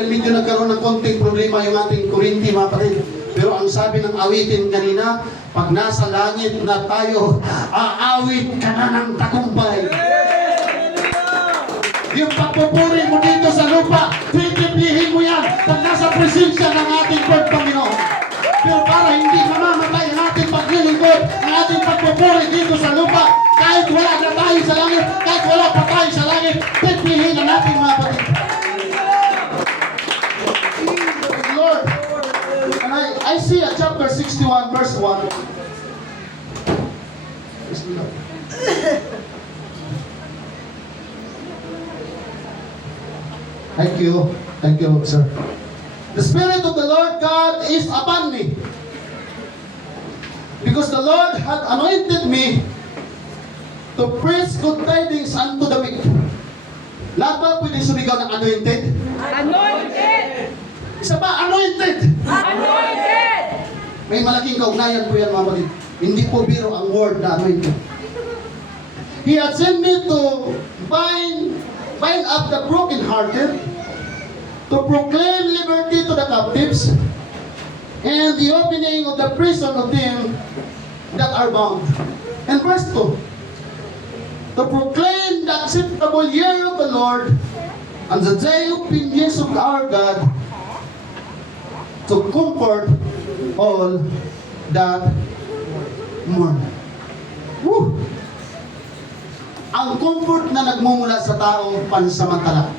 dahil medyo nagkaroon ng konting problema yung ating Korinti, mga kapatid. Pero ang sabi ng awitin kanina, pag nasa langit na tayo, aawit ka na ng tagumpay. Yung pagpupuri mo dito sa lupa, titipihin mo yan pag nasa presensya ng ating Panginoon. Pero para hindi mamamatay ang ating paglilingkod, ang ating pagpupuri dito sa lupa, kahit wala na tayo sa langit, kahit wala pa tayo sa langit, titipihin na natin, mga kapatid. Lord, and I see a chapter 61 verse 1. Thank you, sir. The Spirit of the Lord God is upon me, because the Lord hath anointed me to preach good tidings unto the weak. Lahat ba pwede sumigaw ng anointed? Anointed! Isa pa, anointed! Anointed! May malaking kaugnayan po yan, mga kapatid. Hindi po biro ang word na anointed. He had sent me to bind up the brokenhearted, to proclaim liberty to the captives, and the opening of the prison of them that are bound. And verse 2, to proclaim the acceptable year of the Lord, and the day of vengeance of our God, to comfort all that mourn. Woo! Ang comfort na nagmumula sa tao, pansamantala.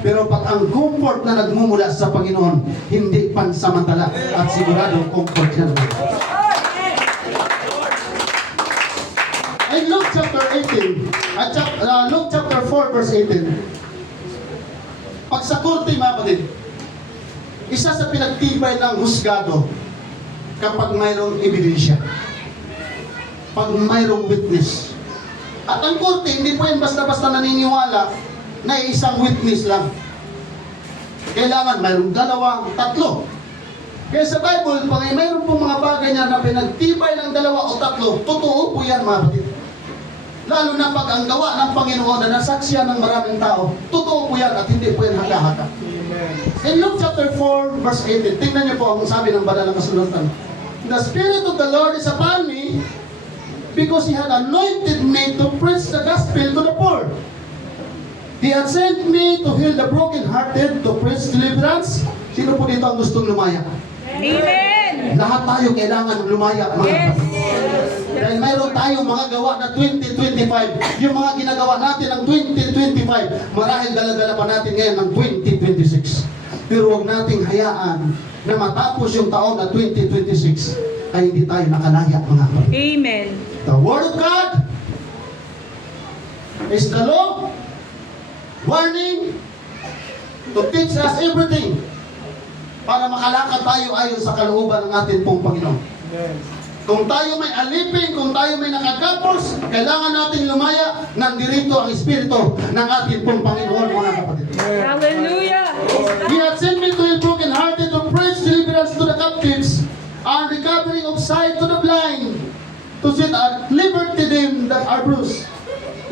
Pero pag ang comfort na nagmumula sa Panginoon, hindi pansamantala at sigurado comfort yan. In Luke chapter 18, Luke chapter 4 verse 18, pag sa korte, mga kapatid, isa sa pinagtibay ng husgado kapag mayroong ebidensya, pag mayroong witness. At ang korte, hindi po yan basta-basta naniniwala na isang witness lang. Kailangan mayroong dalawa, tatlo. Kaya sa Bible, pag mayroon pong mga bagay niya na pinagtibay ng dalawa o tatlo, totoo po yan, mga kapatid. Lalo na pag ang gawa ng Panginoon na nasaksiyan ng maraming tao, totoo po yan at hindi po yan haka-haka. In Luke chapter 4, verse 18, tingnan niyo po ang sabi ng banal na kasulatan. The Spirit of the Lord is upon me, because He had anointed me to preach the gospel to the poor. He had sent me to heal the brokenhearted, to preach deliverance. Sino po dito ang gustong lumaya? Amen! Lahat tayo kailangan lumaya, mga kapatid. Dahil mayroon tayong mga gawa na 2025. Yung mga ginagawa natin ng 2025, marahil dala-dala pa natin ngayon ng 2026. Pero huwag nating hayaan na matapos yung taon na 2026 ay hindi tayo nakalaya, mga kapatid. Amen! The Word of God is the law, warning, to teach us everything para makalakad tayo ayon sa kalooban ng ating pong Panginoon. Kung tayo may alipin, kung tayo may nakagapos, kailangan natin lumaya, nandirito ang Espiritu ng ating pong Panginoon, mga kapatid. Hallelujah! He had sent me to the brokenhearted, to preach deliverance to the captives, and recovering of sight to the blind, to set at liberty them that are bruised.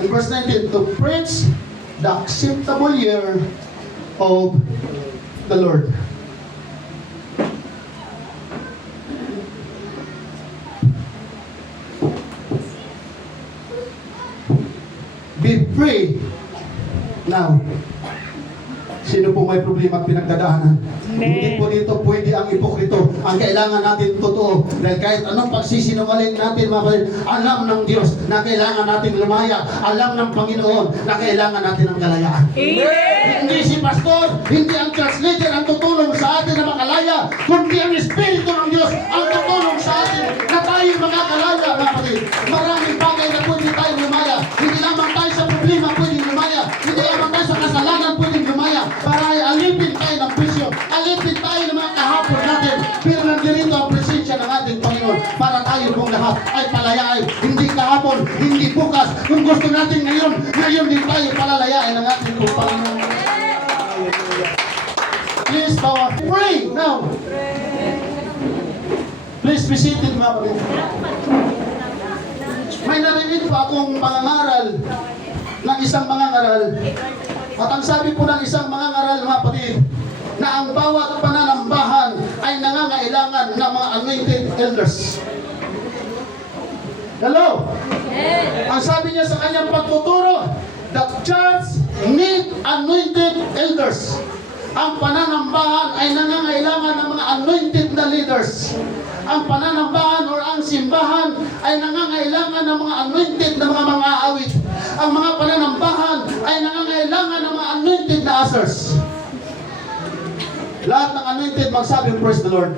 And verse 19, to preach the acceptable year of the Lord. Be free now. Sino po may problema at pinagdadaanan? Hindi po dito pwede ang ipokrito. Ang kailangan natin totoo. Dahil kahit anong pagsisinungaling natin, mga kapatid, alam ng Diyos na kailangan natin lumaya. Alam ng Panginoon na kailangan natin ng kalayaan. Amen! Hindi si pastor, hindi ang church leader ang tutulong sa atin na makalaya, kundi ang Espiritu ng Diyos ang tutulong sa atin na tayo makakalaya, mga kapatid. Maraming bagay na pwede tayo lumaya. Hindi lamang tayo sa problema pwedeng lumaya. Hindi lamang tayo sa kasalanan pwedeng lumaya. Para ay alipin tayo ng presyo. Alipin tayo ng mga kahapon natin. Pero nandirito ang presensya ng ating Panginoon para tayo pong lahat ay palayain. Hindi kahapon, hindi bukas. Kung gusto natin ngayon, ngayon din tayo palalayain ng ating Panginoon. Please, power. Pray now. Please be seated, mga kapatid. May narinig pa akong pangangaral ng isang mangangaral. At ang sabi po ng isang mangangaral, mga kapatid, na ang bawat pananambahan ay nangangailangan ng mga anointed elders. Hello? Ang sabi niya sa kanyang pagtuturo, the church need anointed elders. Ang pananambahan ay nangangailangan ng mga anointed na leaders. Ang pananambahan or ang simbahan ay nangangailangan ng mga anointed na mga awit. Ang mga pananambahan ay nangangailangan ng mga anointed na ushers. Lahat ng anointed magsabi, praise the Lord.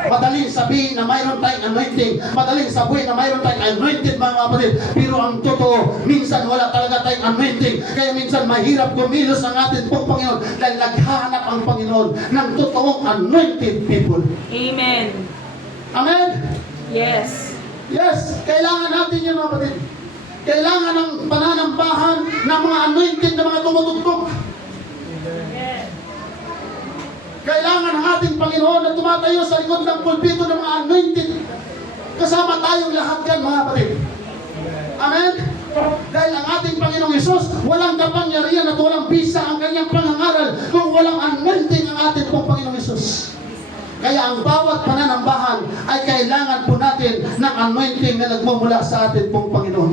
Madaling sabihin na mayroon tayong anointing. Madaling sabihin na mayroon tayong anointed, mga kapatid. Pero ang totoo, minsan wala talaga tayong anointing. Kaya minsan mahirap kumilos ang ating pong Panginoon dahil naghahanap ang Panginoon ng totoong anointed people. Amen. Amen? Yes. Yes, kailangan natin yun, mga kapatid. Kailangan ng pananambahan ng mga anointed na mga tumutugtog. Kailangan ng ating Panginoon na tumatayo sa likod ng pulpito ng mga anointed. Kasama tayong lahat yan, mga kapatid. Amen? Dahil ang ating Panginoong Hesus, walang kapangyarihan at walang bisa ang kanyang pangangaral kung walang anointing ang ating pong Panginoong Hesus. Kaya ang bawat pananambahan ay kailangan po natin ng anointing na nagmumula sa ating pong Panginoon.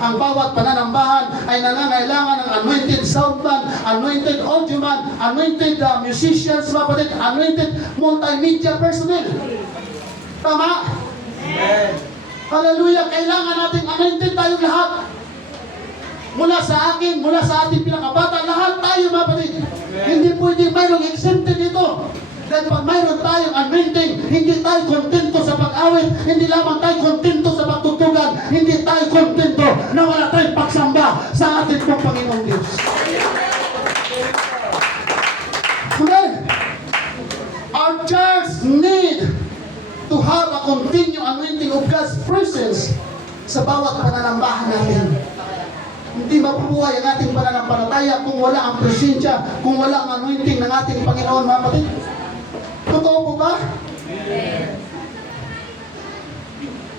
Ang bawat pananambahan ay nangangailangan ng anointed soundman, anointed audioman, anointed musicians, mga kapatid, anointed multimedia personnel. Tama? Amen. Hallelujah! Kailangan nating anointed tayong lahat. Mula sa akin, mula sa ating pinakabata, lahat tayo, mga kapatid. Hindi pwede mayroong exempted dito. Dahil pag mayroon tayong anointing, hindi tayo kontento sa pag-awit, hindi lamang tayo kontento sa pagtutugan, hindi tayo kontento na wala tayong pagsamba sa ating pong Panginoong Diyos. Amen. Our church need to have a continued anointing of God's presence sa bawat pananambahan natin. Hindi mabubuhay ang ating pananampalataya kung wala ang presensya, kung wala ang anointing ng ating Panginoon, mga kapatid. Totoo po ba? Amen.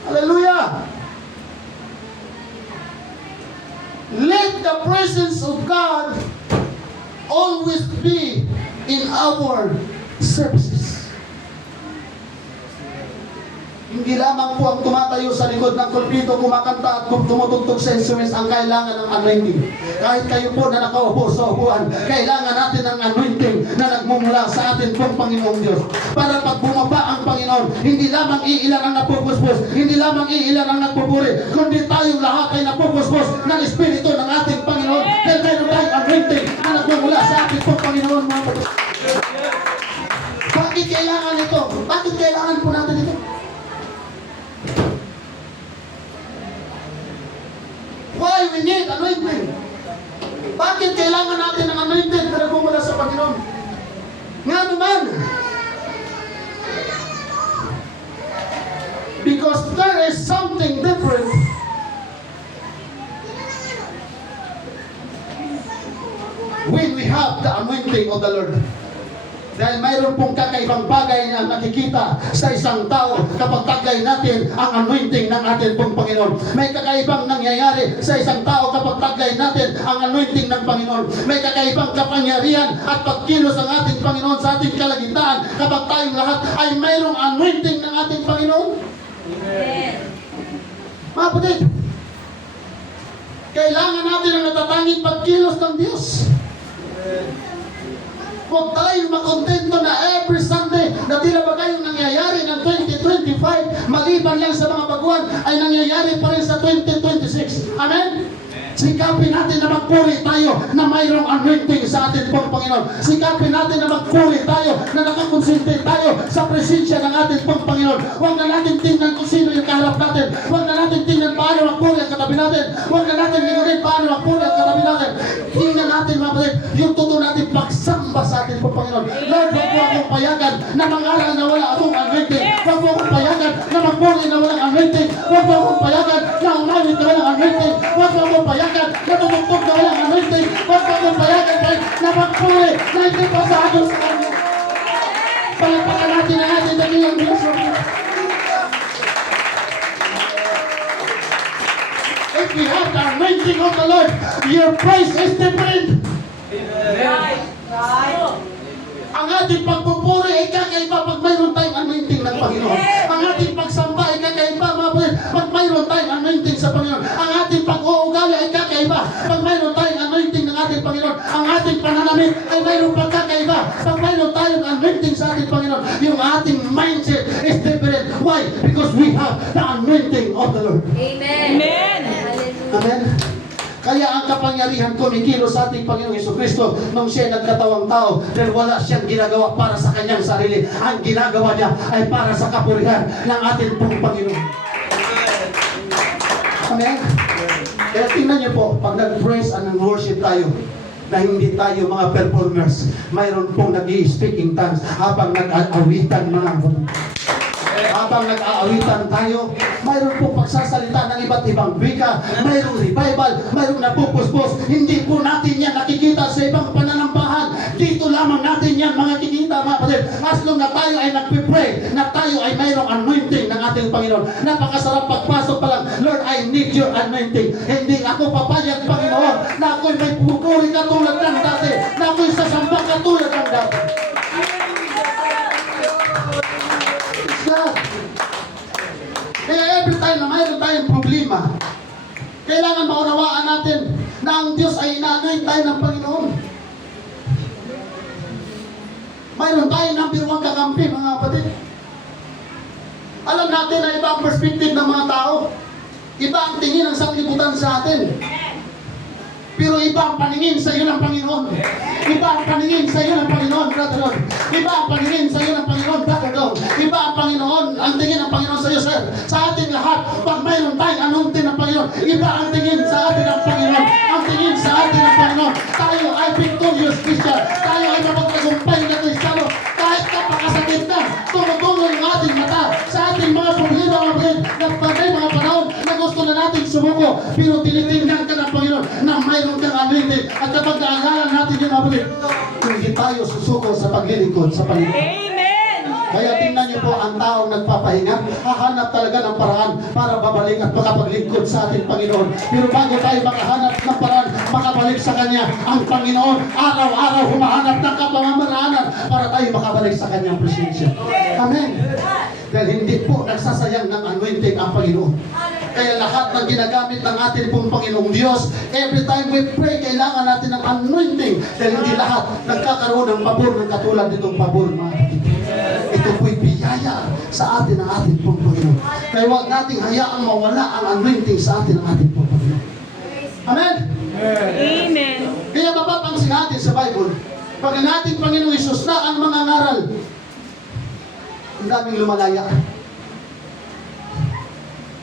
Hallelujah! Let the presence of God always be in our services. Hindi lamang po ang tumatayo sa likod ng pulpito, kumakanta at tumutugtog sa instruments ang kailangan ng anointing. Kahit kayo po na nakaupo sa upuan, kailangan natin ng anointing na nagmumula sa atin pong Panginoong Diyos. Para pag bumaba ang Panginoon, hindi lamang iilan ang napupuspos, hindi lamang iilan ang nagpupuri, kundi tayong lahat ay napupuspos ng Espiritu ng ating Panginoon. Dahil mayroon tayong anointing na nagmumula sa ating pong Panginoon. Bakit kailangan ito? Bakit kailangan po natin ito? Why we need anointing? Bakit kailangan natin ng anointing na nagmumula sa Panginoon? Nga naman, because there is something different when we have the anointing of the Lord. Dahil mayroon pong kakaibang bagay na nakikita sa isang tao kapag taglay natin ang anointing ng ating pong Panginoon. May kakaibang nangyayari sa isang tao kapag taglay natin ang anointing ng Panginoon. May kakaibang kapangyarihan at pagkilos ang ating Panginoon sa ating kalagitnaan kapag tayong lahat ay mayroong anointing ng ating Panginoon. Amen. Mga kapatid, kailangan natin ang natatanging pagkilos ng Diyos. Huwag tayo makontento na every Sunday na tila ba kayong nangyayari ng 2025 maliban lang sa mga baguhan ay nangyayari pa rin sa 2026. Amen? Sikapin natin na magpuri tayo na mayroong anointing sa ating pong Panginoon. Sikapin natin na magpuri tayo na nakakonsentrate tayo sa presensya ng ating pong Panginoon. Huwag na natin tingnan kung sino yung kaharap natin. Huwag na natin tingnan paano magpuri ang katabi natin. Huwag na natin lingunin paano magpuri ang katabi natin. Tingnan natin, mga kapatid, yung totoo natin pagsamba sa ating pong Panginoon. Lord, huwag mo akong payagan na mangaral na wala akong anointing. Huwag mo akong payagan na magpuri na walang anointing. Huwag mo akong payagan na umawit na walang anointing. Huwag mo akong payagan na tumugtog na walang anointing. Huwag mo akong payagan na magpuri na hindi pasado sa kanya. Palapakan natin ang ating dakilang Diyos. If we have the anointing of the Lord, your praise is different. Right. Right. Ang ating pagpupuri ay kakaiba pag mayroon tayong anointing ng Panginoon. Ang ating pagsamba ay kakaiba, mga kapatid, pag mayroon tayong anointing sa Panginoon. Ang ating pag-uugali ay kakaiba pag mayroon tayong anointing ng ating Panginoon. Ang ating pananamit ay mayroon pagkakaiba pag mayroon tayong anointing sa ating Panginoon. Yung ating mindset is different. Why? Because we have the anointing of the Lord. Amen. Amen. Hallelujah. Amen? Kaya ang kapangyarihan kumikilos sa ating Panginoong Jesucristo nung siya nagkatawang tao dahil wala siyang ginagawa para sa kanyang sarili. Ang ginagawa niya ay para sa kapurihan ng ating pong Panginoon. Amen? Kaya tingnan niyo po, pag nag-praise and worship tayo, na hindi tayo mga performers, mayroon pong nag-i-speak in tongues habang nag-aawitan mga habang nag-aawitan tayo, mayroon pong pagsasalita ng iba't ibang wika, mayroong revival, mayroong napupuspos. Hindi po natin yan nakikita sa ibang pananampahan. Dito lamang natin yan mga kikita, mga kapatid. As long na tayo ay nagpipray, na tayo ay mayroong anointing ng ating Panginoon. Napakasarap pagpasok pa lang, Lord, I need your anointing. Hindi ako papayag, Panginoon, na ako'y may pupuri katulad ng dati, na ako'y sasamba katulad ng dati. God. Kaya every time na mayroon tayong problema, kailangan maunawaan natin na ang Diyos ay ina-anoint tayo ng Panginoon. Mayroon tayong number 1 kakampi, mga kapatid. Alam natin na iba ang perspective ng mga tao. Iba ang tingin ng sanglibutan sa atin. Pero iba ang paningin sa iyo ng Panginoon. Iba ang paningin sa iyo ng Panginoon, Brother Ron. Iba ang paningin sa iyo ng Panginoon, Brother Dong. Iba ang Panginoon, ang tingin ng Panginoon sa iyo, sir. Sa ating lahat, pag mayroon tayong anointing ng Panginoon, iba ang tingin sa atin ng Panginoon. Ang tingin sa atin ng Panginoon. Tayo ay victorious Christian. Tayo ay mapagtagumpay na Kristiyano. Kahit kapakasakit na, tumutuloy ang ating mata sa ating mga problema, mga kapatid, na pagay mga panahon na gusto na natin sumuko. Pero tinitingnan ka ng Panginoon na mayroon kang anointing. At kapag naalala natin yun, mga kapatid, hindi tayo susuko sa paglilingkod sa Panginoon. Amen. Kaya tingnan niyo po, ang taong nagpapahinga, hahanap talaga ng paraan para babalik at makapaglingkod sa ating Panginoon. Pero bago tayo makahanap ng paraan, makabalik sa Kanya, ang Panginoon, araw-araw humahanap ng kapamamaraanan para tayo makabalik sa Kanyang presensya. Amen. Dahil hindi po nagsasayang ng anointing ang Panginoon. Kaya lahat ng ginagamit ng ating pong Panginoong Diyos, every time we pray, kailangan natin ng anointing. Dahil hindi lahat nagkakaroon ng pabor ng katulad nitong pabor, mga kapatid. Ito po'y biyaya sa atin ng ating pong Panginoon. Kaya huwag nating hayaang mawala ang anointing sa atin ng ating pong Panginoon. Amen? Amen. Kaya mapapansin natin sa Bible, pag ang ating Panginoong Isus na ang mga ngaral, ang daming lumalaya.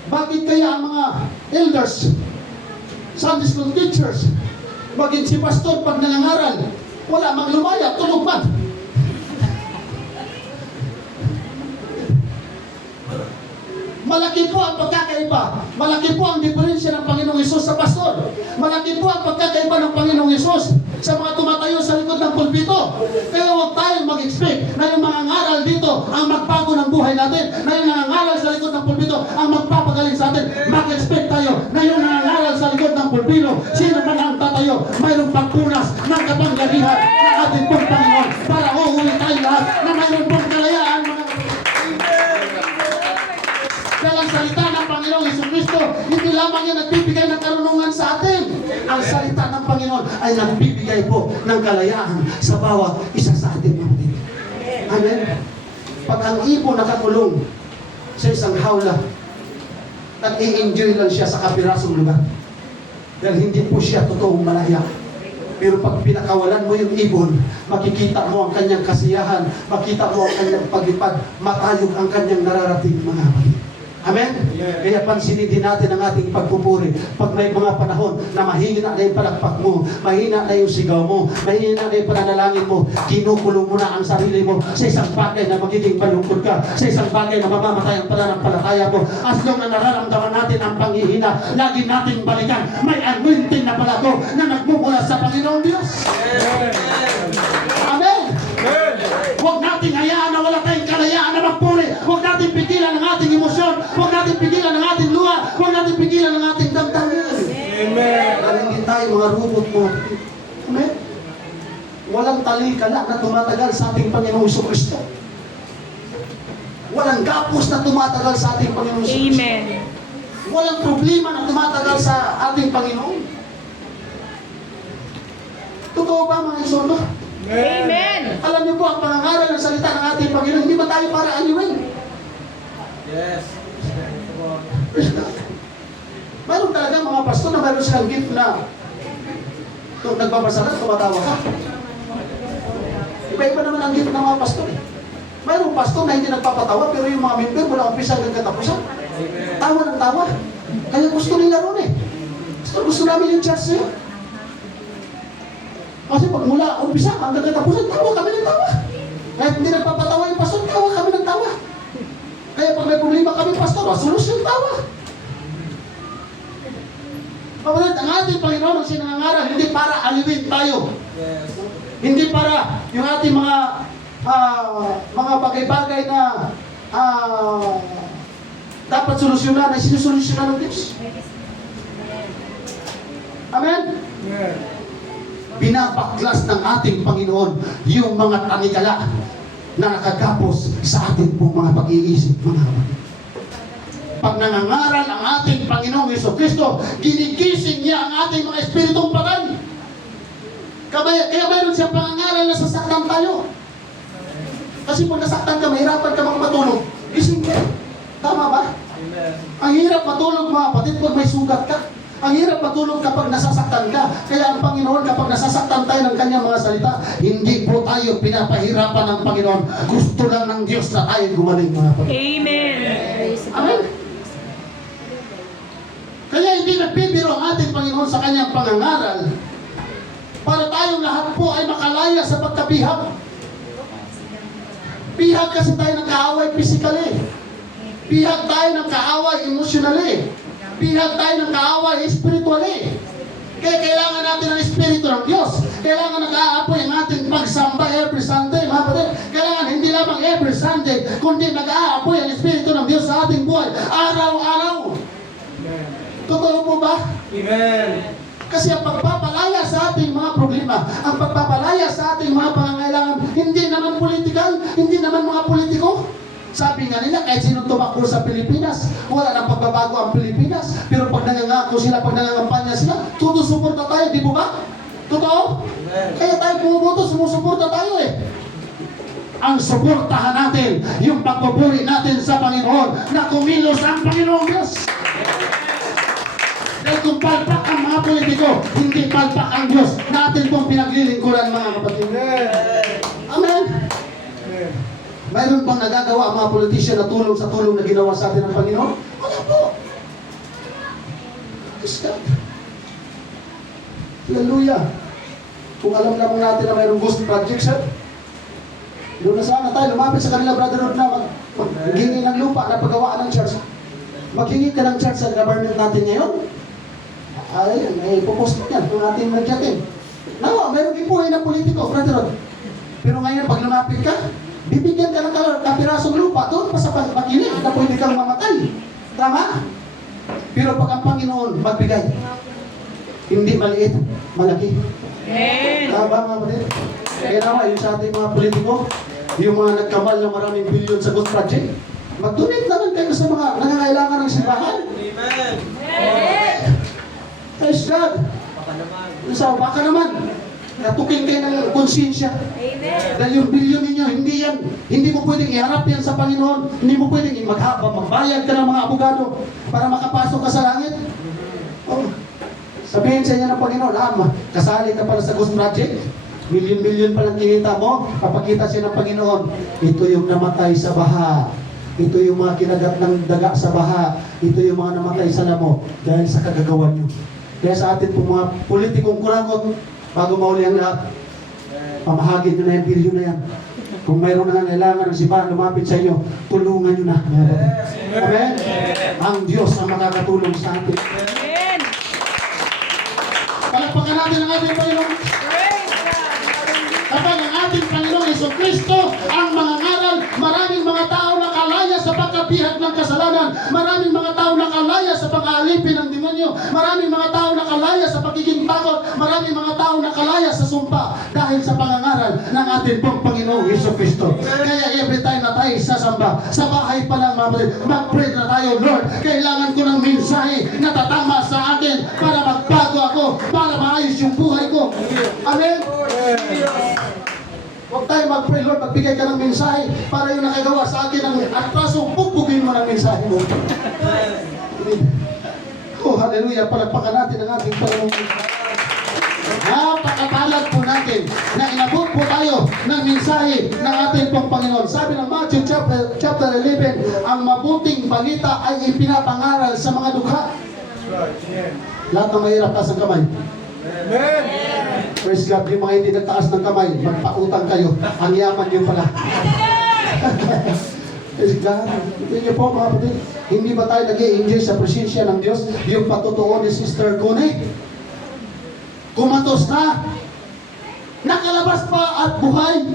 Bakit kaya ang mga elders, Sunday school teachers, maging si pastor pag nangangaral, wala mang lumaya, tulog man? Malaki po ang pagkakaiba. Malaki po ang diferensya ng Panginoong Hesus sa pastor. Malaki po ang pagkakaiba ng Panginoong Hesus sa mga tumatayo sa likod ng pulpito. Kaya huwag tayong mag-expect na yung mga ngaral dito ang magbago ng buhay natin. Na yung mga ngaral sa likod ng pulpito ang magpapagaling sa atin. Mag-expect tayo na yung mga ngaral sa likod ng pulpito, sino man ang tatayo, mayroong pagpunas ng kapangyarihan ng ating pong Panginoon para uuwi tayo lahat na mayroong pong kalayaan, mga dahil ang salita ng Panginoong Jesucristo, hindi lamang yan nagbibigay ng karunungan sa atin. Ang salita ng Panginoon ay nagbibigay po ng kalayaan sa bawat isa sa atin. Amen? Pag ang ibon nakakulong sa isang hawla, nag-i-enjoy lang siya sa kapirasong lugar. Dahil hindi po siya totoong malaya. Pero pag pinakawalan mo yung ibon, makikita mo ang kanyang kasiyahan, makita mo ang kanyang paglipad, matayog ang kanyang nararating, mga kapatid. Amen? Kaya pansinin din natin ang ating pagpupuri. Pag may mga panahon na mahina na yung palakpak mo, mahina na yung sigaw mo, mahina na yung pananalangin mo, kinukulong mo na ang sarili mo sa isang bagay na magiging malungkot ka, sa isang bagay na mamamatay ang pananampalataya mo. As long na nararamdaman natin ang panghihina, lagi nating balikan, may anointing na pala ko na nagmumula sa Panginoong Diyos. Amen? Huwag nating hayaan na wala tayong kalayaan na magpuri. Huwag nating pigilan ang ating emosyon. Huwag nating pigilan ang ating luha. Huwag nating pigilan ang ating damdamin. Amen. Dahil hindi tayo mga robot mo. Amen? walang talikala na tumatagal sa ating Panginoong Kristo. Walang gapos na tumatagal sa ating Panginoong Kristo. Amen. Walang problema na tumatagal sa ating Panginoon. Totoo ba mga isono? Amen. Alam niyo po, ang pangangaral ng salita ng ating Panginoon, hindi ba tayo para aliwin? Yes. Mayroon talaga mga pastor na mayroon silang gift na kung nagbabasalat, tumatawa ka. Iba-iba naman ang gift ng mga pastor. Mayroong pastor na hindi nagpapatawa, pero yung mga member mula umpisa hanggang katapusan, tawa ng tawa. Kaya gusto nila ron eh. Gusto namin yung church niyo. Kasi pag mula umpisa hanggang katapusan, tawa kami ng tawa. Kahit hindi nagpapatawa yung pastor, tawa kami ng tawa. Kaya pag may problema kami, pastor, solusyon tawa. Kapatid, ang ating Panginoon ang sinangangaral, hindi para aliwin tayo. Yes. Hindi para yung ating mga bagay-bagay na dapat solusyonan ay sinusolusyonan ng Diyos. Amen? Amen. Binabaklas ng ating Panginoon yung mga tanikala na nakagapos sa ating pong mga pag-iisip, mga kapatid. Pag nangangaral ang ating Panginoong Jesucristo, ginigising niya ang ating mga espiritong patay. Kaya mayroon siyang pangangaral na sasaktan tayo. Kasi pag nasaktan ka, mahirapan ka matulog. Gising ka. Tama ba? Amen. Ang hirap matulog mga kapatid pag may sugat ka. Ang hirap matulog kapag nasasaktan ka. Kaya ang Panginoon kapag nasasaktan tayo ng kanyang mga salita, hindi po tayo pinapahirapan ng Panginoon. Gusto lang ng Diyos na tayo gumaling mga kapatid. Amen. Amen. Kaya hindi nagbibiro ang ating Panginoon sa kanyang pangangaral para tayong lahat po ay makalaya sa pagkabihag. Bihag kasi tayo ng kaaway physically. Bihag tayo ng kaaway emotionally. Bihag tayo ng kaaway spiritually. Kaya kailangan natin ang Espiritu ng Diyos. Kailangan nag-aapoy ang ating pagsamba every Sunday, mga kapatid. Kailangan hindi lamang every Sunday, kundi nag-aapoy ang Espiritu ng Diyos sa ating buhay. Araw-araw. Totoo po ba? Amen. Kasi ang pagpapalaya sa ating mga problema, ang pagpapalaya sa ating mga pangangailangan, hindi naman politikal, hindi naman mga politiko. Sabi nga nila, kahit sino tumakbo sa Pilipinas, wala nang pagbabago ang Pilipinas. Pero pag nangangako sila, pag nangangampanya sila, susuporta tayo, di po ba? Totoo? Amen. Kaya tayo pumuboto, sumusuporta tayo eh. Ang suportahan natin, yung pagpupuri natin sa Panginoon, na kumilos ang Panginoong Diyos. Dahil kung palpak ang mga politiko, hindi palpak ang Diyos. Natin pong pinaglilingkuran mga kapatid. Amen. Amen. Mayroon bang nagagawa ang mga politician na tulong sa tulong na ginawa sa atin ng Panginoon? Wala po. Praise God. Hallelujah. Kung alam lamang natin na mayroong ghost project, sir, doon na sana tayo, lumapit sa kanila, brotherhood na maghingi ng lupa na paggawaan ng church. Maghingi ka ng church sa government natin ngayon. Ayun, may ipopost yan kung ating magyatin. Nawa, mayroong ipuhay na politiko, brotherhood. Pero ngayon, pag lumapit ka, bibigyan ka ng kapirasong lupa doon pa sa pagkilig na pwede kang mamatay. Tama? Pero pag ang Panginoon magbigay, hindi maliit, malaki. Amen. Tama mga kapatid? Kaya naman, yung sa ating mga politiko, yung mga nagkamal ng maraming bilyon sa Ghost Project, mag-donate naman kayo sa mga nangangailangan ng simbahan. Amen. Praise God. Baka naman. Sa baka naman, natuking kayo ng konsensya. Amen. Dahil yung bilyon ninyo, hindi mo pwedeng iharap yan sa Panginoon. Hindi mo pwedeng magbayad ka ng mga abogado para makapasok ka sa langit. Oh. Sabihin sa inyo ng Panginoon, kasali ka pala sa Ghost Project. Milyon-milyon pa lang kinita mo, kapagkita siya ng Panginoon. Ito yung namatay sa baha. Ito yung mga kinagat ng daga sa baha. Ito yung mga namatay sa lamo dahil sa kagagawan nyo. Kaya sa atin po mga politikong kurakot, bago mauli ang lahat, pamahagi nyo na yung bilyon na yan. Kung mayroon na kailangan ng simbahan lumapit sa inyo, tulungan nyo na. Amen? Ang Diyos ang makakatulong sa atin. Amen. Palakpakan natin ang ating Panginoon. Praise God. Hallelujah. Kapag ang ating Panginoong Jesucristo ang mga ngaral, maraming mga tao nakalaya sa pagkabihag ng kasalanan, maraming mga tao nakalaya sa pag-aalipin ng demonyo, maraming mga tao nakalaya sa pagiging takot, maraming mga tao nakalaya sa sumpa. dahil sa pangangaral ng ating pong Panginoong Hesus Kristo. Kaya every time na tayo sasamba, sa bahay pa lang mga kapatid, mag-pray na tayo, Lord, kailangan ko ng mensahe na tatama sa akin para magbago ako, para maayos yung buhay ko. Amen? Huwag tayo mag-pray, Lord, magbigay ka ng mensahe para yung nakagawa sa akin ng atraso, bubugin mo ng mensahe mo. Oh, hallelujah, palagpakan natin ang ating Panginoon. Napakapalad po natin na inabot po tayo ng mensahe ng ating pong Panginoon. Sabi ng Matthew chapter 11, ang mabuting balita ay ipinapangaral sa mga dukha. Lahat ng mahirap, taas ang kamay. Amen. Praise God, yung mga hindi nagtaas ng kamay, magpautang kayo. Ang yaman nyo pala. Praise God. Hindi niyo po mga kapatid, hindi ba tayo nag-i-enjoy sa presensya ng Diyos? Yung patutuo ni Sister Connie, kumatos na, nakalabas pa at buhay.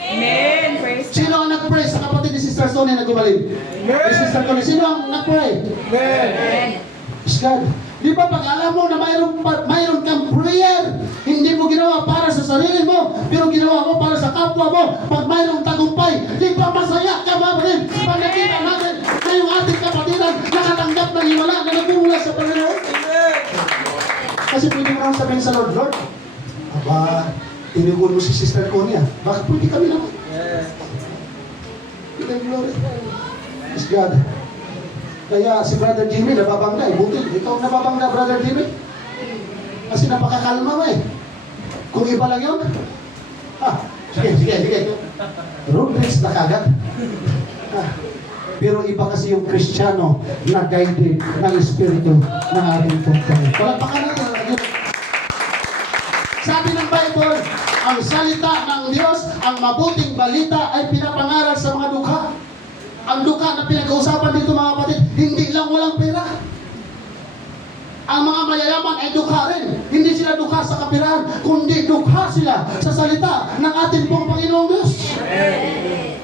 Amen. Praise God. Sino ang nag-pray sa kapatid ni Sister Sonia na gumaling? Amen. Si Sister Connie, sino ang nag-pray? Amen. Praise God. Di ba pag alam mo na mayroon kang prayer, hindi mo ginawa para sa sarili mo, pero ginawa mo para sa kapwa mo, pag mayroong tagumpay, di ba masaya ka ba rin? Pag nakita natin na yung ating kapatidan nakatanggap ng himala na nagmumula sa Panginoon. Kasi pwede mo naman sabihin sa Lord, Lord, aba, tinugon mo si Sister Connie, bakit pwede kami naman? Yes. Give them glory. Praise God. Kaya si Brother Jimmy nababangga eh. Buti, ikaw nababangga, Brother Jimmy. Kasi napakakalma mo eh. Kung iba lang yun, sige. Road race na kagad. Pero iba kasi yung Kristiyano na guided ng Espiritu ng ating Panginoon. Palagpakan natin. Sabi ng Bible, ang salita ng Diyos, ang mabuting balita ay pinapangaral sa mga dukha. Ang dukha na pinag-uusapan dito mga kapatid, hindi lang walang pera. Ang mga mayayaman ay dukha rin. Hindi sila dukha sa kapirahan, kundi dukha sila sa salita ng ating pong Panginoong Diyos.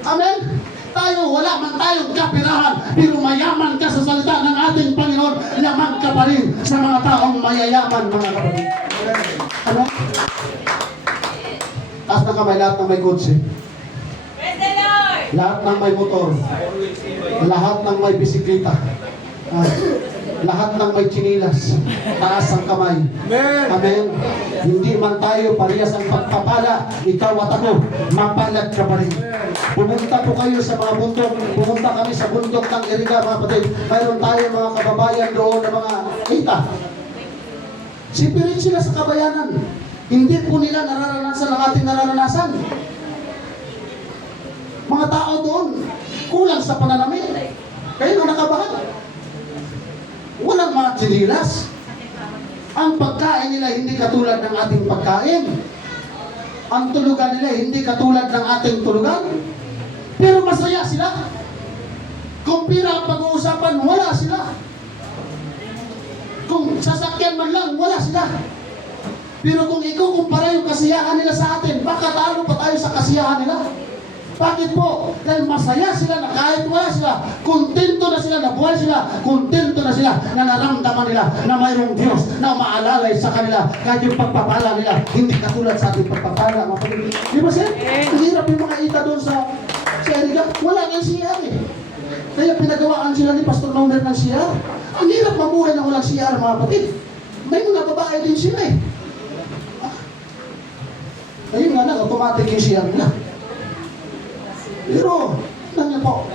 Amen? Tayo, wala man tayong kapirahan, pero mayaman ka sa salita ng ating Panginoon, yaman ka pa rin sa mga taong mayayaman, mga kapatid. Amen? Taas na kamay, lahat ng may kotse. Praise the Lord. Lahat ng may motor. Lahat ng may bisikleta. Lahat ng may chinilas. Taas ang kamay. Amen. Amen. Hindi man tayo parehas ang pagpapala. Ikaw at ako, mapalad ka pa rin. Pumunta po kayo sa mga bundok. Pumunta kami sa bundok ng Iriga, mga kapatid. Mayroon tayo mga kababayan doon na mga kita. Sipirin sila sa kabayanan. Hindi po nila nararanasan ang ating nararanasan. Mga tao doon, kulang sa pananamit. Kayo na nakabahan. Walang mga tsinilas. Ang pagkain nila hindi katulad ng ating pagkain. Ang tulugan nila hindi katulad ng ating tulugan. Pero masaya sila. Kung pira ang pag-uusapan, wala sila. Kung sasakyan man lang, wala sila. Pero kung ikukumpara yung kasiyahan nila sa atin, baka talo pa tayo sa kasiyahan nila. Bakit po? Dahil masaya sila na kahit wala sila, kontento na sila, nabuhay sila, kontento na sila na naramdaman nila na mayroong Diyos na umaalalay sa kanila kahit yung pagpapala nila, hindi katulad sa ating pagpapala. Di ba sir? Ang hirap yung mga ita doon sa Eriga, wala nga CR eh. Kaya pinagawaan sila ni Pastor Mauner ng CR. Ang hirap mabuhay na walang CR mga kapatid. May mga babae din sila eh. Ayun nga lang, automatic yung CR nila. Pero, tingnan niyo po,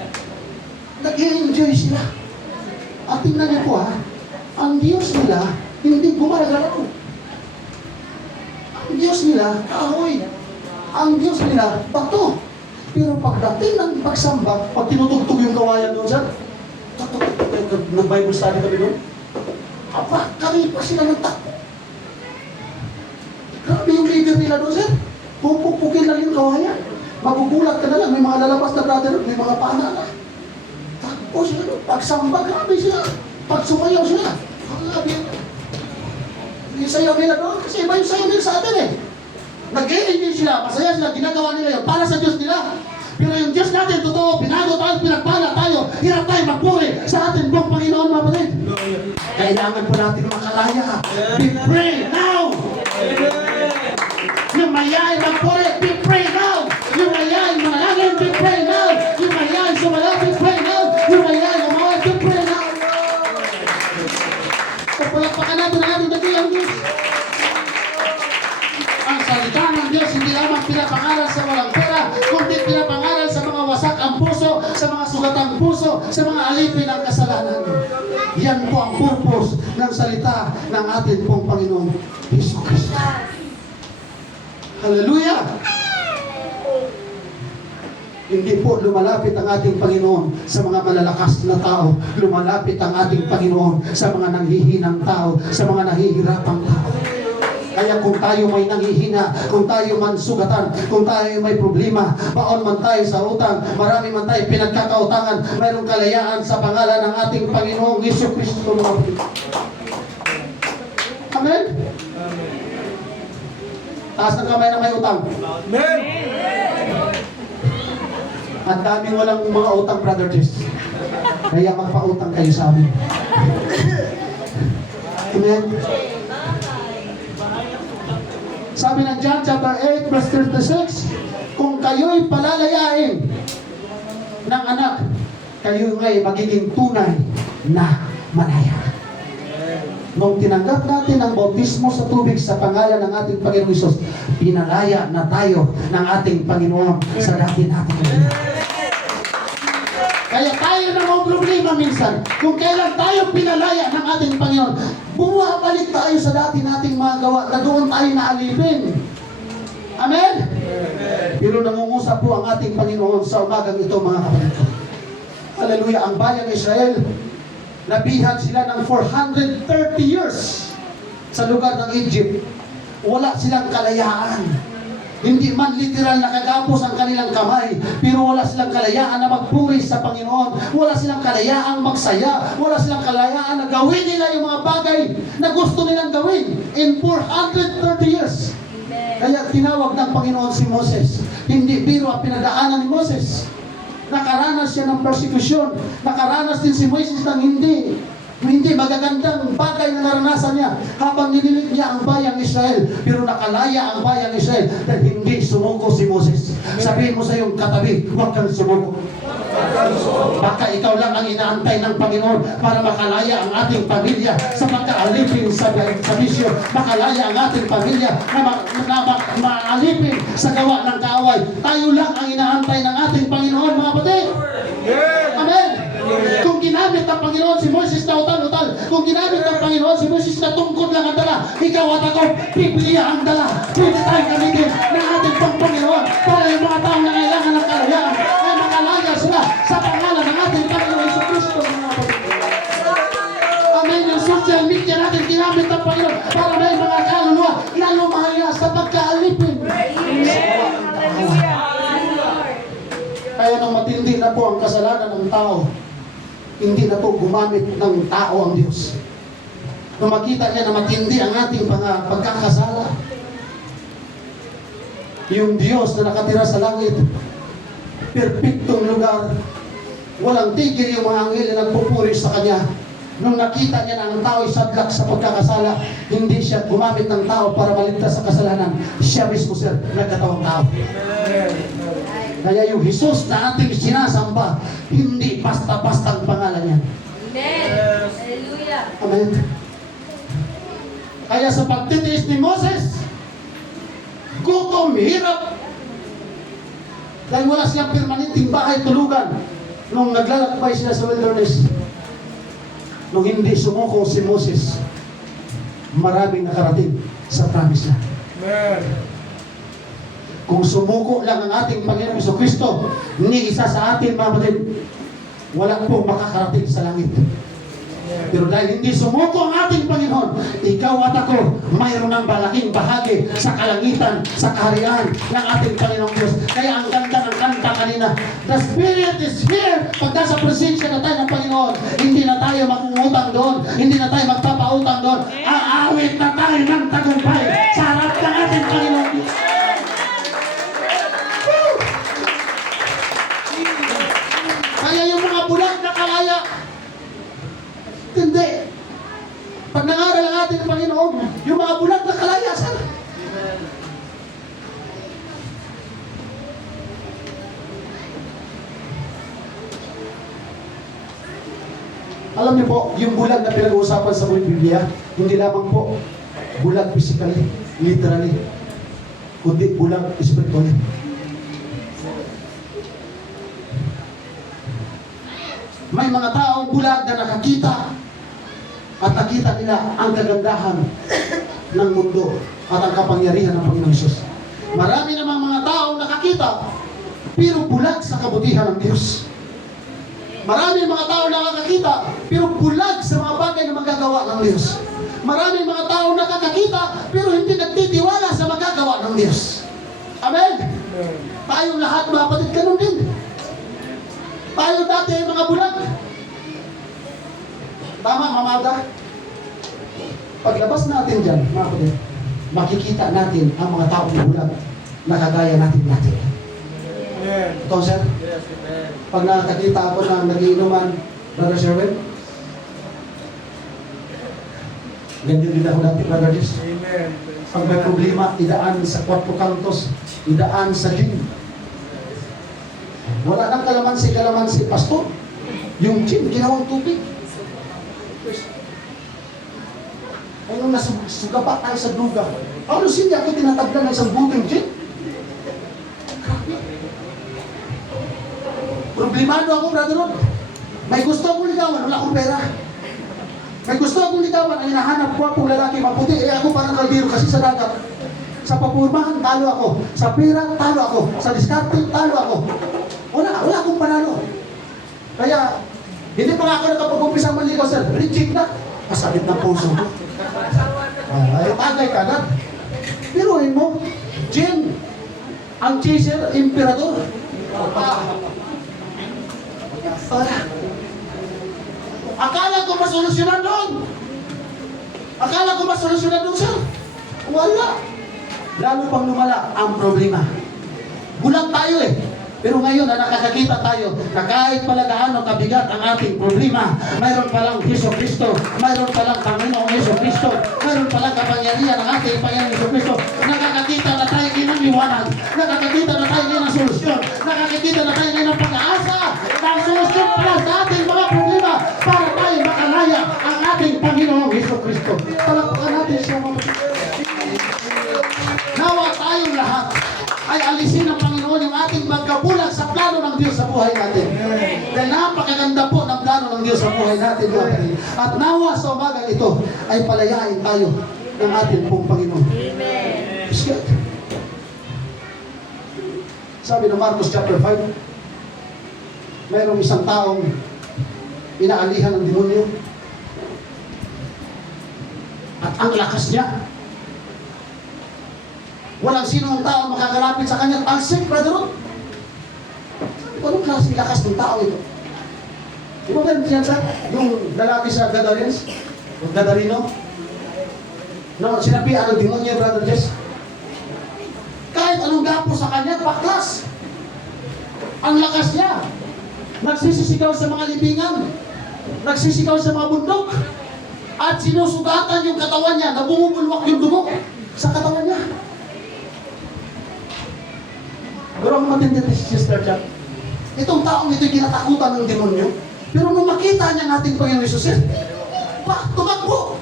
nag-i-enjoy sila. At tingnan niyo po ha, ang Diyos nila, hindi gumagalaw. Ang Diyos nila, kahoy. Ang Diyos nila, bato. Pero pagdating ng pagsamba, pag tinutugtog yung kawayan doon sir, nag-Bible study kami doon, kami pa sila ng takbo. Grabe yung leader nila doon sir, pupupukin lang yung kawayan. Magugulat ka na lang, may mga lalabas na brother, may mga pana na. Takbo sila doon, pagsamba, grabe sila. Pag sumayaw sila, grabe. Yung sayaw nila doon, kasi iba yung sayaw nila sa atin eh. Nag-i-enjoy sila, masaya sila, ginagawa nila yun para sa Diyos nila. Pero yung Diyos natin, totoo, pinago tayo, pinagpala tayo, hirap tayo magpuri sa ating buong Panginoon, mga kapatid. Kailangan po natin makalaya. We pray now! Yung mayayain magpuri, be pray now. Yung mayayain manalangin, be pray now. Yung mayayain sumalaw, be pray now. Yung mayayain umaway, be pray now. Pagpalakpakan natin ang ating dakilang Diyos. Ang salita ng Diyos hindi lamang pinapangaral sa walang pera, kundi pinapangaral sa mga wasak ang puso, sa mga sugatang puso, sa mga alipin ng kasalanan. Yan po ang purpose ng salita ng ating pong Panginoon Hesus Kristo. Hallelujah! Hindi po lumalapit ang ating Panginoon sa mga malalakas na tao. Lumalapit ang ating Panginoon sa mga nanghihinang tao, sa mga nahihirapang tao. Kaya kung tayo may nanghihina, kung tayo man sugatan, kung tayo may problema, baon man tayo sa utang, marami man tayo pinagkakautangan, mayroong kalayaan sa pangalan ng ating Panginoong Hesus Kristo. Amen? Taas ng kamay na may utang. Amen. Ang daming walang mga utang, Brother Tess. Kaya magpautang kayo sa amin. Amen? Sabi ng John chapter 8 verse 36, kung kayo'y palalayain ng anak, kayo nga'y magiging tunay na malaya. Nung tinanggap natin ang bautismo sa tubig sa pangalan ng ating Panginoon Hesus, pinalaya na tayo ng ating Panginoon sa dati natin. Kaya tayo na may problema minsan. Kung kailan tayo pinalaya ng ating Panginoon, bumabalik tayo sa dati nating mga gawa na doon tayo naalipin. Amen? Pero nangungusap po ang ating Panginoon sa umagang ito, mga kapatid. Hallelujah. Ang bayang Israel, nabihan sila ng 430 years sa lugar ng Egypt. Wala silang kalayaan. Hindi man literal na kagapos ang kanilang kamay, pero wala silang kalayaan na magpuri sa Panginoon. Wala silang kalayaang magsaya. Wala silang kalayaan na gawin nila yung mga bagay na gusto nilang gawin in 430 years. Kaya tinawag ng Panginoon si Moses. Hindi biro ang pinagdaanan ni Moses. Nakaranas siya ng persecution. Nakaranas din si Moses ng hindi magagandang bagay na naranasan niya habang nililit niya ang bayang Israel. Pero nakalaya ang bayang Israel dahil hindi sumuko si Moses. Sabihin mo sa iyong katabi, huwag kang sumuko. Baka ikaw lang ang inaantay ng Panginoon para makalaya ang ating pamilya sa pagkaalipin sa bisyo. Makalaya ang ating pamilya na maalipin sa gawa ng kaaway. Tayo lang ang inaantay ng ating Panginoon, mga kapatid. Amen. Kung ginamit ng Panginoon si Moses na utal-utal, kung ginamit ng Panginoon si Moses na tungkod lang ang dala, ikaw at ako, Biblia ang dala. Pwede tayong gamitin ng ating Panginoon para yung mga taong nangailangan ng kalayaan ay makalaya sila sa pangalan ng ating Panginoon Hesus Kristo. Amen. Yung social media natin ginamit ng Panginoon para may mga kaluluwa na lumaya sa pagkaalipin. Kaya nang matindi na po ang kasalanan ng tao, hindi na po gumamit ng tao ang Diyos. Nung makita niya na matindi ang ating pagkakasala, yung Diyos na nakatira sa langit, perpektong lugar, walang tigil yung mga anghel na nagpupuri sa Kanya. Nung nakita niya na ang tao ay sadlak sa pagkakasala, hindi siya gumamit ng tao para maligtas sa kasalanan. Siya mismo, sir, nagkatawang tao. Kaya yung Jesus na ating sinasamba, hindi basta-basta ang pangalan niya. Amen. Hallelujah. Amen. Kaya sa pagtitiis ni Moses, gutom, hirap. Dahil wala siyang permanenteng bahay tulugan nung naglalakbay sila sa wilderness. Nung hindi sumuko si Moses, maraming nakarating sa promise land. Amen. Kung sumuko lang ang ating Panginoon Jesucristo, ni isa sa atin, mga kapatid, wala pong makakarating sa langit. Pero dahil hindi sumuko ang ating Panginoon, ikaw at ako, mayroon ng malaking bahagi sa kalangitan, sa kaharian ng ating Panginoong Diyos. Kaya ang ganda ng kanta kanina, the Spirit is here. Pag nasa presensya na tayo ng Panginoon, hindi na tayo mangungutang doon, hindi na tayo magpapautang doon. Aawit na tayo ng tagumpay sa harap ng ating Panginoong Diyos. Kaya yung mga bulag na kalaya, hindi. Pag nangaral ang ating Panginoon, yung mga bulag na kalaya, sana. Alam niyo po, yung bulag na pinag-uusapan sa Biblia, hindi lamang po bulag physically, literally, kundi bulag spiritually. May mga taong bulag na nakakita at nakita nila ang kagandahan ng mundo at ang kapangyarihan ng Panginoon Hesus. Marami namang mga taong nakakita pero bulag sa kabutihan ng Diyos. Marami mga taong nakakita pero bulag sa mga bagay na magagawa ng Diyos. Marami mga taong nakakakita pero hindi nagtitiwala sa magagawa ng Diyos. Amen? Tayong lahat mga kapatid, ganun din. Tayo dati ay mga bulag. Tama, mamada? Paglabas natin dyan, mga kapatid, makikita natin ang mga taong bulag na kagaya natin. Amen. Ito, sir? Yes, amen. Pag nakakita ako na nagiinuman, Brother Sherwin, ganyan din ako dati, Brother Jess. Amen. Pag may problema, idaan sa 4 kantos, idaan sa gym. Wala nang kalamansi, pastor. Yung gym, ginawang tubig. Ay, nung nasugapa tayo sa duga, ano siya ako tinatabla ng isang buting gym? Problemado ako, Brother Rod. May gusto akong ligawan, wala akong pera. May gusto akong ligawan, ang hinahanap ko akong lalaki maputi. Eh ako parang kaldero kasi sa dagat. Sa papurmahan, talo ako. Sa pera, talo ako. Sa diskarte, talo ako. Wala akong panalo. Kaya, hindi pa nga ako nakapag-umpisa maligaw, sir. Reject na. Masakit ng puso ko. Ay, tagay ka agad. Piruin mo, Jin, ang chaser, emperador. Akala ko masolusyonan doon. Akala ko masolusyonan doon, sir. Wala. Lalo pang lumala ang problema. Bulag tayo eh. Pero ngayon na nakakakita tayo na kahit pala gaano kabigat ang ating problema, mayroon palang Hesus Kristo, mayroon palang Panginoong Hesus Kristo, mayroon palang kapangyarihan ng ating Panginoong Hesus Kristo. Nakakakita na tayo ngayon ng liwanag, nakakakita na tayo ngayon ng solusyon, nakakakita na tayo ngayon ng pag-asa, ng solusyon para sa ating mga problema, para tayo makalaya ang ating Panginoong Hesus Kristo. Palakpakan natin siya, mga kapatid. Nawa tayong lahat ay alisin ng Panginoon yung ating pagkabulag sa plano ng Diyos sa buhay natin. Dahil napakaganda po ng plano ng Diyos sa buhay natin, mga kapatid. At nawa sa umagang ito ay palayain tayo ng ating pong Panginoon. Amen. Shit. Sabi ng Marcos chapter 5, mayroong isang taong inaalihan ng demonyo. At ang lakas niya. Walang sinong tao makakalapit sa kanya. Talsik, Brother Rod. Sabi ko, anong klaseng lakas ng tao ito? Di ba meron siya sa yung lalaki sa Gadarens? Yung Gadarino? No, sinabihan ng demonyo, Brother Jess. Kahit anong gapo sa kanya, baklas. Ang lakas niya. Nagsisisigaw sa mga libingan. Nagsisigaw sa mga bundok. At sinusugatan yung katawan niya. Nabumubulwak yung dugo sa katawan niya. Pero ang matindi si Sister Jack, itong taong ito'y kinatakutan ng demonyo. Pero nung makita niya ng ating Panginoon Jesus, tumakbo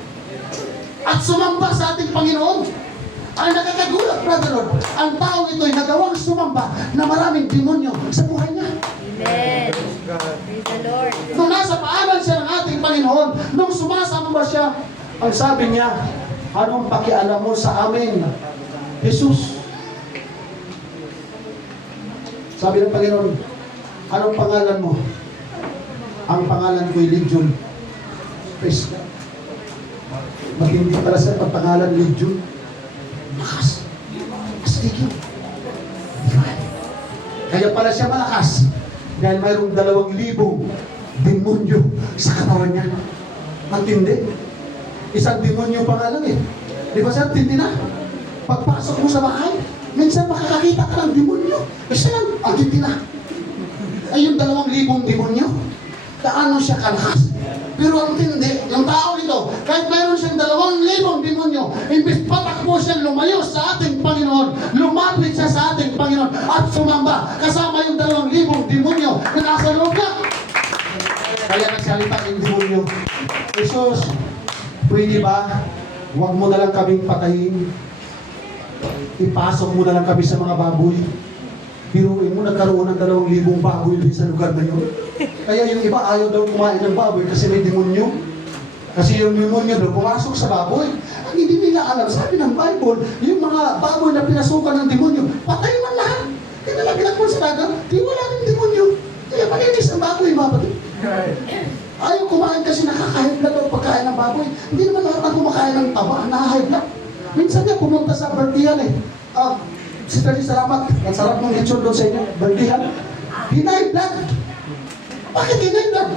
at sumamba sa ating Panginoon. Ang nakakagulat, Brother Lord, ang taong ito'y nagawang sumamba na maraming demonyo sa buhay niya. Amen. Praise the Lord. Nung nasa paanan siya ng ating Panginoon, nung sumasamba siya, ang sabi niya, anong pakialam mo sa amin, Jesus? Sabi ng Panginoon, anong pangalan mo? Ang pangalan ko'y Legion. Praise God. Matindi pala sa pagpangalan Legion. Malakas. Astigil. Kaya pala siya malakas. Dahil mayroong 2,000 demonyo sa katawan niya. Matindi. Isang demonyo pa nga lang eh. Di ba sir, tindi na? Pagpasok mo sa bahay, minsan makakakita ka ng demonyo. Isa lang, ang tindi na. Ay yung 2,000 demonyo. Kaano siya kalakas? Pero ang tindi, yung tao nito, kahit mayroon siyang 2,000 demonyo, imbis patakbo siyang lumayo sa ating Panginoon, lumapit siya sa ating Panginoon at sumamba kasama yung 2,000 demonyo na nasa loob niya. Kaya nagsalita yung demonyo. Jesus, pwede ba? Huwag mo na lang kaming patayin. Ipasok mo na lang kami sa mga baboy. Biruin mo, nagkaroon ng 2,000 baboy din sa lugar na yun. Kaya yung iba ayaw daw kumain ng baboy kasi may demonyo. Kasi yung demonyo daw pumasok sa baboy. Ang hindi nila alam, sabi ng Bible, yung mga baboy na pinasukan ng demonyo, patay man lahat. Kinalaglag mo sa dagat, di wala ng demonyo. Kaya malinis ang baboy, mga kapatid. Ayaw kumain kasi nakaka-high blood daw pagkain ng baboy. Hindi naman lahat ng kumakain ng taba, nakaka-high blood. Minsan nga pumunta sa Bertian Sister, salamat. Ang sarap ng lechon doon sa inyo. Bertian. High blood. Bakit high blood?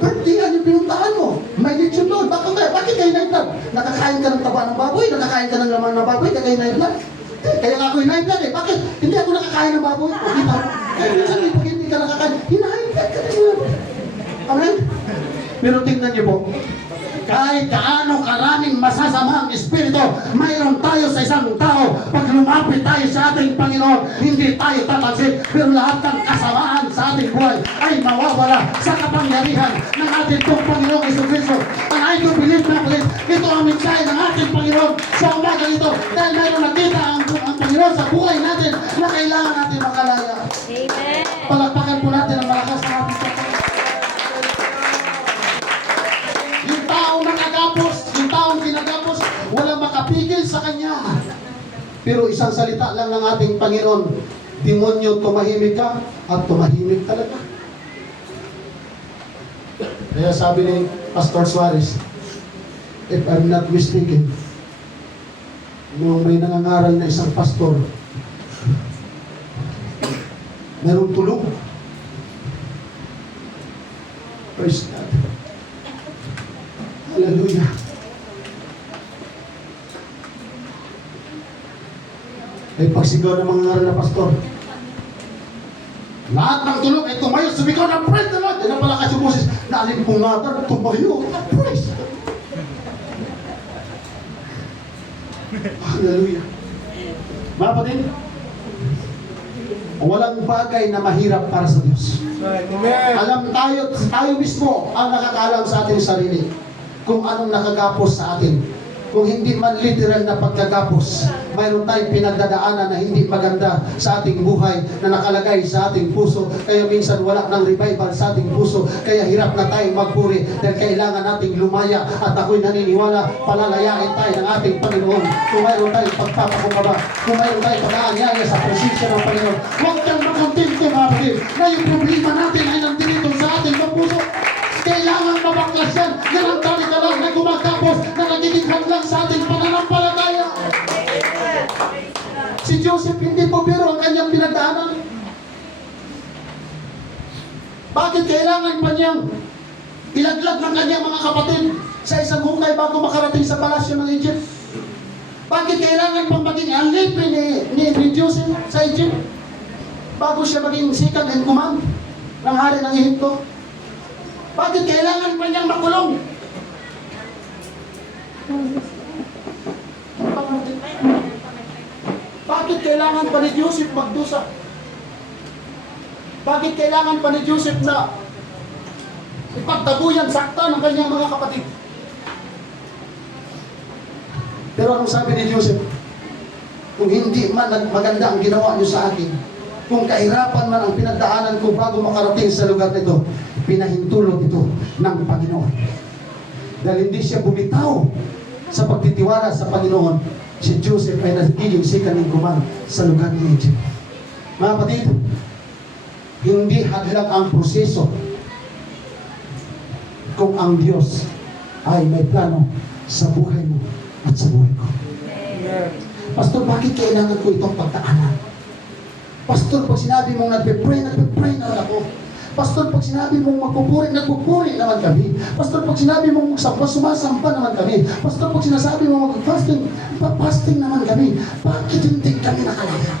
Bertian yung pinuntahan mo. May lechon doon. Bakit kayo high blood? Nakakain ka ng taba ng baboy, nakakain ka ng laman ng baboy, kaya high blood. Kaya nga ako high blood eh. Bakit? Hindi ako nakakain ng baboy. Kaya minsan pag hindi ka nakakain, high blood ka rin. Amen? Pero tingnan niyo po, kahit kaano karaming masasamang espiritu, mayroon tayo sa isang tao. Pag lumapit tayo sa ating Panginoon, hindi tayo tatalsik, pero lahat ng kasamaan sa ating buhay ay mawawala sa kapangyarihan ng ating pong Panginoong Jesucristo. And I do believe na ito ang mensahe ng ating Panginoon sa umaga ito, dahil mayroon nakita ang Panginoon sa buhay natin na kailangan natin makalaya. Amen. Palakpakan po natin ang malakas na ating Panginoon. Yung taong nakagapos, yung taong kinagapos, walang makapigil sa kanya. Pero isang salita lang ng ating Panginoon, demonyo, tumahimik ka, at tumahimik talaga. Kaya sabi ni Pastor Suarez, if I'm not mistaken, nung may nangangaral na isang pastor, merong tulog. Praise God. Hallelujah. Ay pagsigaw ng mga ngaral na pastor, lahat ng tulog ay tumayo, sumigaw ng praise the Lord. Yan ang pala kasi Moses, naalimpungatan, tumayo, praise. Hallelujah. Mga kapatid, walang bagay na mahirap para sa Diyos. Amen. Alam tayo mismo ang nakakaalam sa ating sarili kung anong nakagapos sa atin. Kung hindi man literal na pagkagapos, mayroon tayong pinagdadaanan na hindi maganda sa ating buhay na nakalagay sa ating puso. Kaya minsan wala ng revival sa ating puso. Kaya hirap na tayong magpuri dahil kailangan nating lumaya. At ako'y naniniwala, palalayain tayo ng ating Panginoon. Kung mayroon tayong pagpapakumbaba, kung mayroon tayong pag-aanyaya sa presensya ng Panginoon, huwag kang makontento, mga kapatid, na yung problema natin ay nandito sa ating puso. Kailangan mabaklas yan. Yan ang talikalan na gumagapos na nagiging hadlang sa ating pananampalataya. Si Joseph hindi po biro ang kanyang pinagdaanan. Bakit kailangan pa niyang ilaglag ng kanyang mga kapatid sa isang hukay bago makarating sa palasyo ng Egypt? Bakit kailangan pang maging alipin ni Joseph sa Egypt bago siya maging second in command ng hari ng Ehipto? Bakit kailangan pa niyang makulong? Bakit kailangan pa ni Joseph magdusa? Bakit kailangan pa ni Joseph na ipagtabuyan sakta ng kanyang mga kapatid? Pero anong sabi ni Joseph? Kung hindi man maganda ang ginawa niyo sa akin, kung kahirapan man ang pinagdaanan ko bago makarating sa lugar nito, pinahintulot ito ng Panginoon. Dahil hindi siya bumitaw sa pagtitiwala sa Panginoon, si Joseph ay nagiging second in command sa lugar ni Egypt. Mga kapatid, hindi hadlang ang proseso kung ang Diyos ay may plano sa buhay mo at sa buhay ko. Pastor, bakit kailangan ko itong pagdaanan? Pastor, pag sinabi mong nagpe-pray naman ako. Pastor, pag sinabi mong nagpupuri naman kami. Pastor, pag sinabi mong magsamba, sumasamba naman kami. Pastor, pag sinasabi mong mag-fasting naman kami. Bakit hindi kami nakalaya?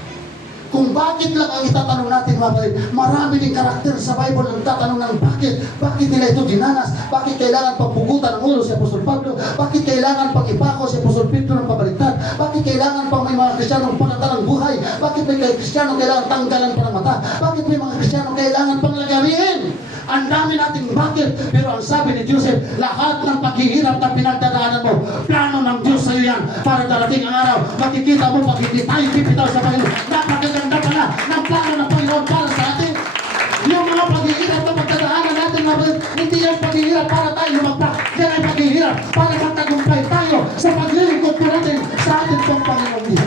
Kung bakit lang ang itatanong natin, mga kapatid, marami ding karakter sa Bible ang tatanong ng bakit. Bakit nila ito dinanas? Bakit kailangan pagpugutan ng ulo si Apostol Pablo? Bakit kailangan pang ipako si Apostol Pedro ng pabaliktad? Bakit kailangan pang may mga Kristiyanong pangatan ng buhay? Bakit may Kristiyano kailangan tanggalan pa ng mata? Bakit may mga Kristiyano kailangan pang lagariin? Ang dami nating bakit. Pero ang sabi ni Joseph, lahat ng paghihirap na pinagdadaanan mo, plano ng Diyos sa iyo yan. Para darating ang araw, makikita mo pag hindi tayo pipitaw sa Panginoon. Napakaganda pala ng plano ng Panginoon para sa atin. Yung mga paghihirap na pagdadaanan natin, hindi yung paghihirap para tayo lumagpak. Yan ay paghihirap para magtagumpay tayo sa paglilingkod po natin sa ating pong Panginoon.